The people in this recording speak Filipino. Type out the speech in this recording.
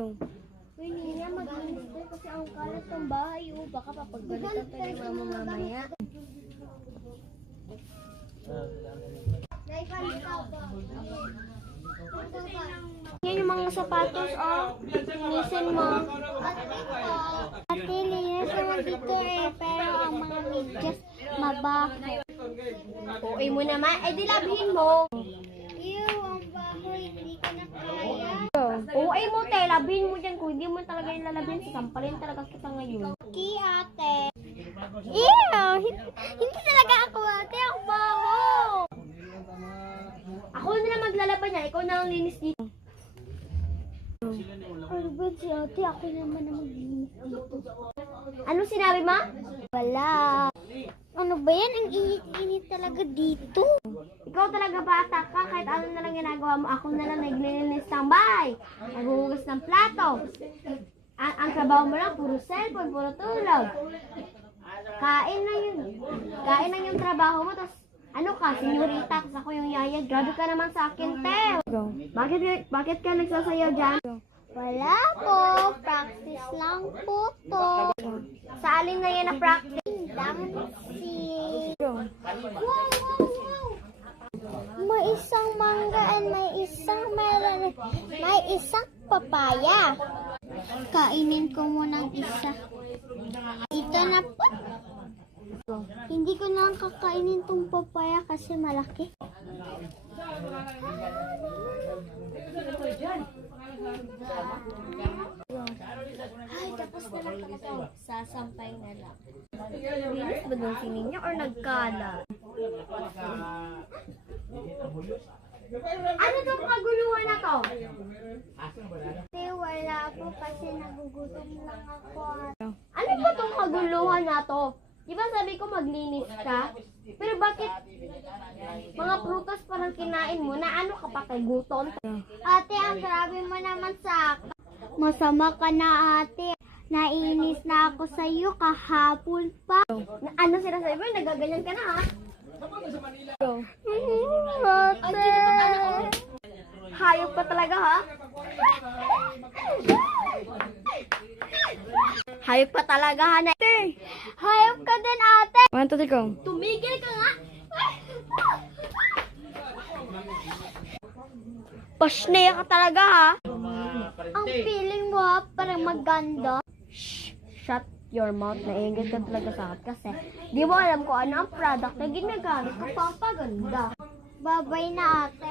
Uy, Nina, mag-inis tayo kasi ang kalat ng bahay. Oh, baka papagalitan tayo ni mama mamaya. Yan yung mga sapatos, oh. Linisin mo. Ate, linis naman dito eh. Pero ang mga medyas, mabaho. Uy mo naman. Eh, dilabhin mo. Ew, ang baho. Hindi ko na kaya. Uy mo, te. Labhin mo dyan. Kung hindi mo talaga yung lalabhin, sasampalin talaga kita ngayon. Okay, ate. Ew, hindi talaga ako, ate. Ang baho. Ako na lang maglalaban niya. Ikaw na lang linis dito. Ano ba si ate? Ako naman na maglinis dito. Ano sinabi mo? Wala. Ano ba yan? Ang init-init talaga dito. Ikaw talaga bata ka. Kahit ano na lang ginagawa mo, ako na lang naglilinis ng bahay. Naghuhugas ng plato. Ang trabaho mo lang, puro cellphone, puro tulog. Kain lang yung trabaho mo, tapos ano ka, senyorita, tapos ako yung yaya. Grabe ka naman sa akin, te. Bakit ka nagsasayaw dyan? Wala po. Practice lang po to. Sa alin na yan na practice? Dancing. Wow. May isang mangga and may isang melon. May isang papaya. Kainin ko muna ng isa. Ito na po. Hindi ko na kakainin tong papaya kasi malaki. Ay, tapos na lang ito. Sasampay na lang. Linis ba doon sinin niya or nagkala? Ano itong kaguluhan na to? Kasi wala po kasi nagugutom lang ako. Ano ba itong kaguluhan na to? Di ba sabi ko maglinis ka? Pero bakit mga prutas parang kinain mo na ano ka pa kay gutom? Ate, ang grabe mo naman sa akin. Masama ka na, ate. Naiinis na ako sa iyo kahapon pa. Ano sinasabi mo? Nagaganyan ka na, ha? Ate. Hayop ka talaga, ha? Hayop ka talaga, ha? Hayop ka din, ate. Tumigil ka nga. Pasneya ka talaga, ha? Ang feeling mo, ha? Parang maganda. Shh! Shut your mouth. Naiingit ka talaga sa akin kasi di mo alam kung ano ang product na ginagamit ko papaganda. Babay na, ate.